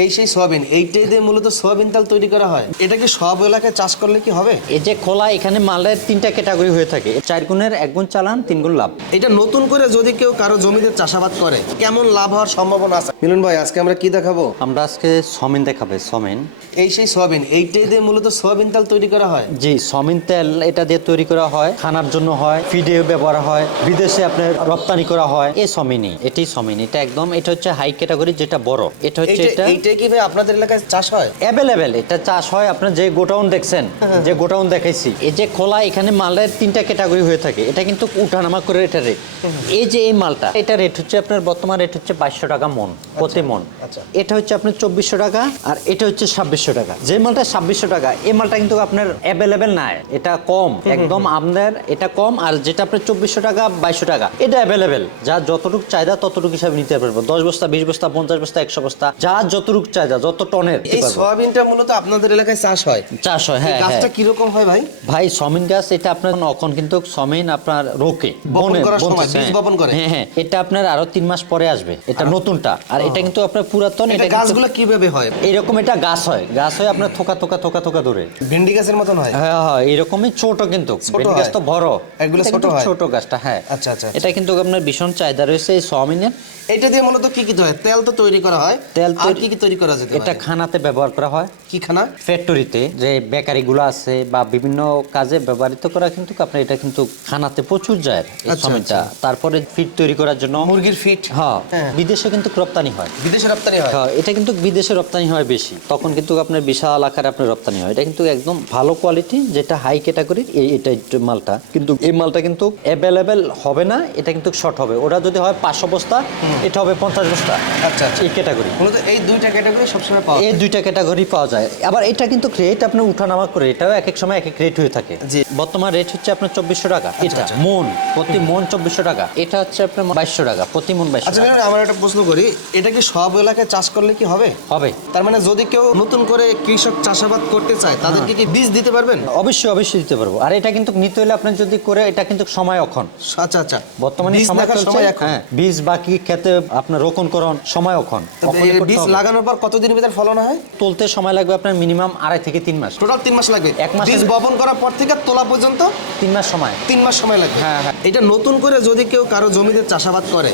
এই সেই সোয়াবিন এইটাই দিয়ে মূলত সোয়াবিন তেল তৈরি করা হয়। এটা কি সব এলাকায় চাষ করলে কি হবে? এই যে খোলা এখানে মালের তিনটা ক্যাটাগরি হয়ে থাকে। চার গুণের এক গুণ চালান তিন গুণ লাভ। এটা নতুন করে যদি কেউ কারও জমিতে চাষাবাদ করে কেমন লাভ হওয়ার সম্ভাবনা আছে? মিলন ভাই আজকে আমরা কি দেখাবো? আমরা আজকে সমিন দেখাবে সমিন এই সেই সোয়াবিন এইটাই দিয়ে মূলত সোয়াবিন তেল তৈরি করা হয়? জি সমিন তেল এটা দিয়ে তৈরি করা হয় খানার জন্য হয় ফিডে ব্যবহার হয় বিদেশে আপনার রপ্তানি করা হয়। এই সমিনি এটাই সমিন এটা একদম এটা হচ্ছে হাই ক্যাটাগরি যেটা বড়। এটা হচ্ছে এইটা এটা কি ভাই আপনাদের এলাকায় চাষ হয়? অ্যাভেলেবেল এটা চাষ হয় আপনার যে গোডাউন দেখছেন যে গোডাউন দেখাইছি এই যে খোলা এখানে মালের তিনটা ক্যাটাগরি হয়ে থাকে। এটা কিন্তু উঠানামা করে এটা রেট এই যে এই মালটা এটা রেট হচ্ছে আপনার বর্তমান রেট হচ্ছে বাইশশো টাকা মন প্রতি মন। আচ্ছা। এটা হচ্ছে আপনার চব্বিশশো টাকা আর এটা হচ্ছে ছাব্বিশশো টাকা। যে মালটা ছাব্বিশশো টাকা এই মালটা কিন্তু আপনার অ্যাভেলেবেল নাই। এটা কম একদম আপনার এটা কম আর যেটা আপনার চব্বিশশো টাকা বাইশশো টাকা এটা অ্যাভেলেবেল যা যতটুকু চাহিদা ততটুকু হিসাবে নিতে পারব। দশ বস্তা বিশ বস্তা পঞ্চাশ বস্তা একশো বস্তা যা চাহিদা যত টনের এই সোয়াবিনটা মূলত আপনাদের এলাকায় চাষ হয়। চাষ হয় হ্যাঁ গাছটা হ্যাঁ। কীরকম হয় ভাই? ভাই সমিন গাছ এটা আপনার এখন কিন্তু সমিন আপনার রোকে বপন করার সময়, বীজ হ্যাঁ। বপন করে। হ্যাঁ হ্যাঁ এটা আপনার আরও তিন মাস পরে আসবে এটা নতুনটা। আর এটা কিন্তু আপনার পুরাতন এটা গাছগুলো কীভাবে হয়? এরকম এটা গাছ হয় গাছ হয় আপনার থোকা থোকা থোকা থোকা ধরে। ভেন্ডি গাছের মতন হয়? হ্যাঁ হ্যাঁ এরকমই ছোট কিন্তু। ভেন্ডি গাছ তো বড়। এগুলো ছোট হয়? ছোট গাছটা হ্যাঁ। আচ্ছা, আচ্ছা, এটা কিন্তু আপনার ভীষণ চাহিদা রয়েছে এই এটা দিয়ে মূলত কি কি হয়? তেল তো তৈরি করা হয়। তেল আর তৈরি- কি কি তৈরি করা যেতে এটা খানাতে ব্যবহার করা হয়। কি খানা? ফ্যাক্টরিতে যে বেকারিগুলো আছে বা বিভিন্ন কাজে ব্যবহৃত করা কিন্তু আপনার এটা কিন্তু খানাতে প্রচুর যায়। এই আচ্ছা, তারপরে ফিট তৈরি করার জন্য মুরগির ফিট হ্যাঁ হ্যাঁ। বিদেশে কিন্তু রপ্তানি হয়। বিদেশে রপ্তানি হয়? হ্যাঁ এটা কিন্তু বিদেশে রপ্তানি হয় বেশি। তখন কিন্তু আপনার বিশাল আকারে আপনার রপ্তানি হয়। এটা কিন্তু একদম ভালো কোয়ালিটি যেটা হাই ক্যাটাগরির এই এটা মালটা। কিন্তু এই মালটা কিন্তু অ্যাভেলেবেল হবে না এটা কিন্তু শর্ট হবে। ওটা যদি হয় পাঁচশো বস্তা এটা হবে পঞ্চাশ বস্তা। আচ্ছা আচ্ছা। এই ক্যাটাগরি মূলত এই দুইটা ক্যাটাগরি সবসময় পাওয়া এই দুইটা ক্যাটাগরি পাওয়া যায়। আবার এটা কিন্তু রেট আপনার উঠানামা করে এটাও এক এক সময় এক এক রেট হয়ে থাকে। জি। বর্তমান রেট হচ্ছে আপনার চব্বিশশো টাকা। এটা আচ্ছা। মন প্রতি মন চব্বিশশো টাকা। এটা হচ্ছে আপনার বাইশশো টাকা প্রতি মন বাইশশো আচ্ছা আমার একটা প্রশ্ন করি এটা কি সব এলাকায় চাষ করলে কি হবে? হবে। তার মানে যদি কেউ নতুন করে কৃষক চাষাবাদ করতে চায় তাদেরকে কি বীজ দিতে পারবেন? অবশ্যই অবশ্যই দিতে পারব। আর এটা কিন্তু নিতে হলে আপনি যদি করে এটা কিন্তু সময় অখন আচ্ছা আচ্ছা। বর্তমানে বীজ সময় এখন। হ্যাঁ বীজ বাকি খেতে আপনার রোপণ করণ সময় অখন বীজ হবে। লাগানোর পর কতদিনের ভিতরে ফলন হয়? তুলতে সময় লাগবে আপনার মিনিমাম আড়াই থেকে তিন মাস। টোটাল তিন মাস লাগবে। এক মাসের- বীজ বপন করার পর থেকে তোলা পর্যন্ত তিন মাস সময়। তিন মাস সময় লাগবে। হ্যাঁ, হ্যাঁ। এটা নতুন করে যদি কেউ কারও জমিতে চাষাবাদ করে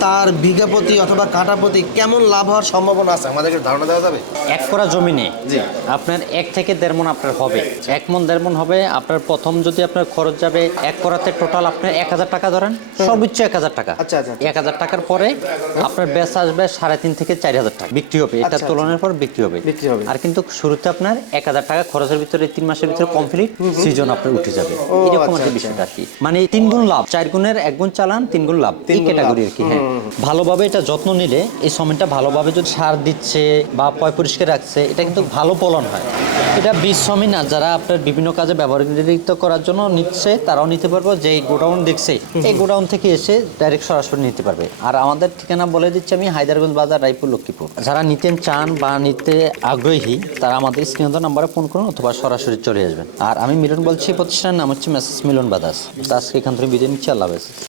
তার বিঘা প্রতি অথবা কাঠা প্রতি কেমন লাভ হওয়ার সম্ভাবনা আছে? আমাদেরকে ধারণা দেওয়া যাবে? এক করা জমিনে জি। আপনার এক থেকে দেড় মন আপনার হবে। এক মন দেড় মন হবে। আপনার প্রথম যদি আপনার খরচ যাবে এক করাতে টোটাল আপনার এক হাজার টাকা ধরেন। সর্বোচ্চ এক হাজার টাকা। আচ্ছা, আচ্ছা। এক হাজার টাকার পরে আপনার বেচ আসবে সাড়ে তিন থেকে চার হাজার টাকা। বিক্রি হবে এটা আচ্ছা, তুলনার পর বিক্রি হবে। বিক্রি হবে। আর কিন্তু শুরুতে আপনার এক হাজার টাকা খরচের ভিতরে তিন মাসের ভিতরে কমপ্লিট সিজন আপনার উঠে যাবে। এরকম আচ্ছা, একটা বিষয়টা আর কি। মানে তিন গুণ লাভ চার গুণের এক গুণ চালান তিন গুণ লাভ এই ক্যাটাগরি আর কি হ্যাঁ। ভালোভাবে এটা যত্ন নিলে এই সমিনটা ভালোভাবে যদি সার দিচ্ছে বা পয় পরিষ্কার রাখছে এটা কিন্তু ভালো ফলন হয়। এটা বীজ সমিন আর যারা আপনার বিভিন্ন কাজে ব্যবহৃত করার জন্য নিচ্ছে তারাও নিতে পারব যে গোডাউন দেখছে এই গোডাউন থেকে এসে ডাইরেক্ট সরাসরি নিতে পারবে। আর আমাদের ঠিকানা বলে দিচ্ছি আমি হায়দারগঞ্জ বাজার রায়পুর লক্ষ্মীপুর। যারা নিতে চান বা নিতে আগ্রহী, তারা আমাদের স্ক্রিন নাম্বারে ফোন করুন অথবা সরাসরি চলে আসবেন। আর আমি মিলন বলছি প্রতিষ্ঠানের নাম হচ্ছে মেসেজ মিলন বাদাস আজকে এখান থেকে বিদায় নিচ্ছি, আল্লাহ